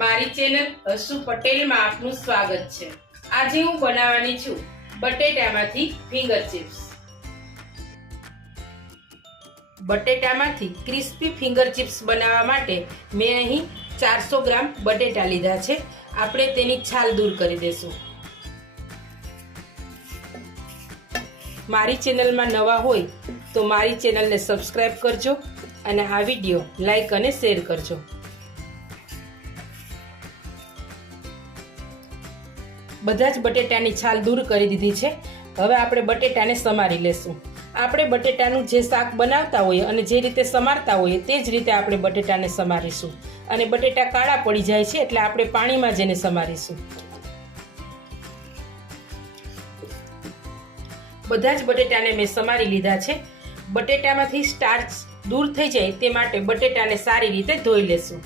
મારી ચેનલ હસુ પટેલમાં આપનું સ્વાગત છે। આજે હું બનાવવાની છું બટેટામાંથી ફિંગર ચિપ્સ। બટેટામાંથી ક્રિસ્પી ફિંગર ચિપ્સ બનાવવા માટે મેં અહીં 400 ગ્રામ બટેટા લીધા છે। આપણે તેની છાલ દૂર કરી દેશું। મારી ચેનલમાં નવા હોય તો મારી ચેનલને સબસ્ક્રાઇબ કરજો અને આ વિડિયો લાઈક અને શેર કરજો। બધા જ બટેટાની છાલ દૂર કરી દીધી છે। હવે આપણે બટેટાને સમારી લેશું। આપણે બટેટાનું જે શાક બનાવતા હોઈએ અને જે રીતે સમારતા હોઈએ તે જ રીતે આપણે બટેટાને સમારીશું અને બટેટા કાળા પડી જાય છે એટલે આપણે પાણીમાં જ એને સમારીશું। બધા જ બટેટાને મેં સમારી લીધા છે। બટેટામાંથી સ્ટાર્ચ દૂર થઈ જાય તે માટે બટેટાને સારી રીતે ધોઈ લેશું।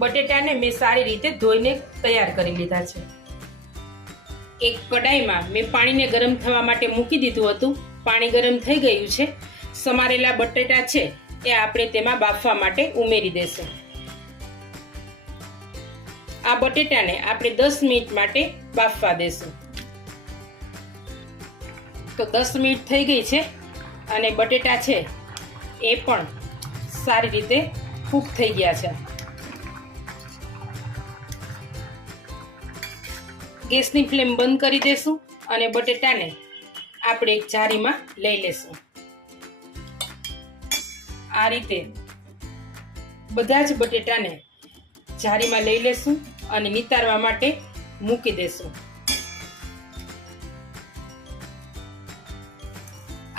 બટેટાને મેં સારી રીતે ધોઈને તૈયાર કરી લીધા છે। એક કડાઈમાં મેં પાણીને ગરમ થવા માટે મૂકી દીધું હતું। પાણી ગરમ થઈ ગયું છે। સમારેલા બટેટા છે એ આપણે તેમાં બાફવા માટે ઉમેરી દેશું। આ બટેટાને આપણે 10 મિનિટ માટે બાફવા દેશું। તો 10 મિનિટ થઈ ગઈ છે અને બટેટા છે એ પણ સારી રીતે કૂક થઈ ગયા છે। ગેસની ફ્લેમ બંધ કરી દેશું અને બટેટાને આપણે એક જારીમાં લઈ લેશું। આ રીતે બધા જ બટેટાને જારીમાં લઈ લેશું અને નિતારવા માટે મૂકી દેશું।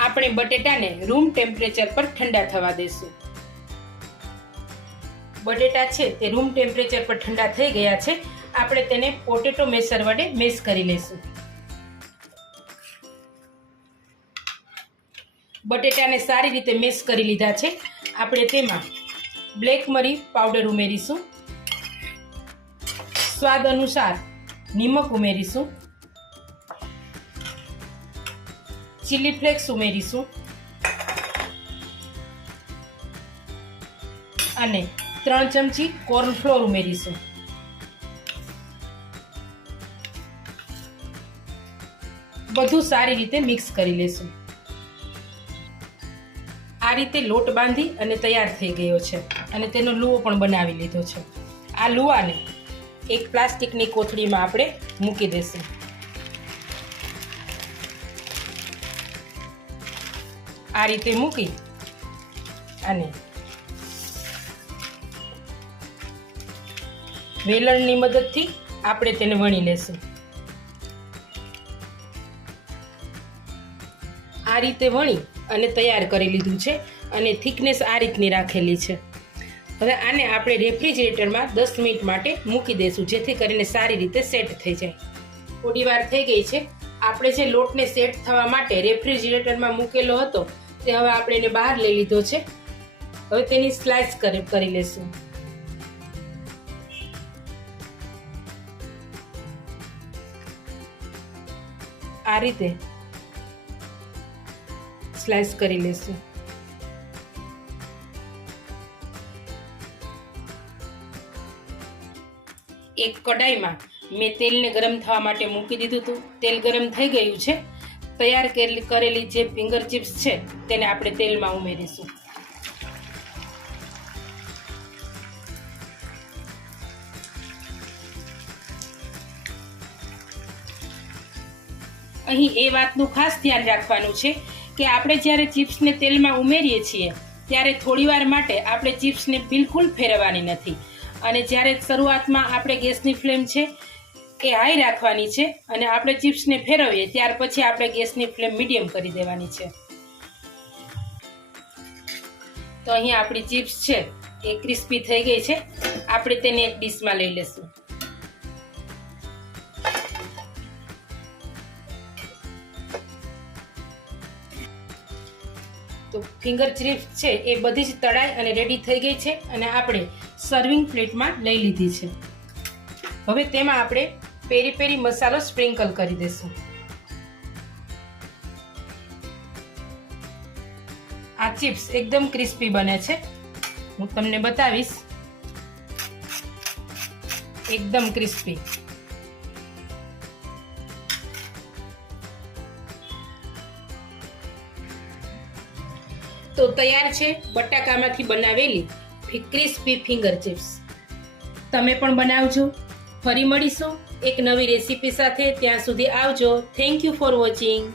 આપણે બટેટાને રૂમ ટેમ્પરેચર પર ઠંડા થવા દેશું। બટેટા છે તે રૂમ ટેમ્પરેચર પર ઠંડા થઈ ગયા છે। આપણે તેને પોટેટો મેશર વડે મેશ કરી લેશું। બટેટાને સારી રીતે મેશ કરી લીધા છે। આપણે તેમાં બ્લેક મરી પાવડર ઉમેરીશું, સ્વાદ અનુસાર નિમક ઉમેરીશું, ચીલી ફ્લેક્સ ઉમેરીશું અને 3 ચમચી કોર્નફ્લોર ઉમેરીશું। બધું સારી રીતે મિક્સ કરી લેશું। આ રીતે લોટ બાંધી અને તૈયાર થઈ ગયો છે અને તેનો લુવો પણ બનાવી લીધો છે। આ લુવાને એક પ્લાસ્ટિકની કોથળીમાં આપણે મૂકી દેશું। આ રીતે મૂકી અને વેલણની મદદથી આપણે તેને વણી લેશું। આ રીતે વણી અને તૈયાર કરી લીધું છે અને થિકનેસ આ રીતની રાખેલી છે। હવે આને આપણે રેફ્રિજરેટરમાં 10 મિનિટ માટે મૂકી દઈશું જેથી કરીને સારી રીતે સેટ થઈ જાય। થોડી વાર થઈ ગઈ છે। આપણે જે લોટને સેટ થવા માટે રેફ્રિજરેટરમાં મૂકેલો હતો તે હવે આપણે એને બહાર લઈ લીધો છે। હવે તેની સ્લાઇસ કરી લેશું। આ રીતે સ્લાઇસ કરી લેશું। એક કડાઈમાં મેં તેલને ગરમ થવા માટે મૂકી દીધું હતું। તેલ ગરમ થઈ ગયું છે। તૈયાર કરેલી જે ફિંગર ચિપ્સ છે તેને આપણે તેલમાં ઉમેરીશું। અહીં એ વાતનું ખાસ ધ્યાન રાખવાનું છે કે આપણે જ્યારે ચિપ્સને તેલમાં ઉમેરીએ છીએ ત્યારે થોડીવાર માટે આપણે ચિપ્સને બિલકુલ ફેરવવાની નથી અને જ્યારે શરૂઆતમાં આપણે ગેસની ફ્લેમ છે એ હાઈ રાખવાની છે અને આપણે ચિપ્સને ફેરવીએ ત્યાર પછી આપણે ગેસની ફ્લેમ મીડિયમ કરી દેવાની છે। તો અહીં આપણી ચિપ્સ છે એ ક્રિસ્પી થઈ ગઈ છે। આપણે તેને એક ડીશમાં લઈ લેશું। તો ફિંગર ચિપ્સ છે એ બધી જ તળાઈ અને રેડી થઈ ગઈ છે અને આપણે સર્વિંગ પ્લેટમાં લઈ લીધી છે। હવે તેમાં આપણે પેરી પેરી મસાલો સ્પ્રિંકલ કરી દેશું। આ ચિપ્સ એકદમ ક્રિસ્પી બને છે। હું તમને બતાવીશ એકદમ ક્રિસ્પી. તો તૈયાર છે બટાકામાંથી બનાવેલી ક્રિસ્પી ફિંગર ચિપ્સ. તમે પણ બનાવજો. ફરી મળીશું એક નવી રેસીપી સાથે. ત્યાં સુધી આવજો. Thank you for watching.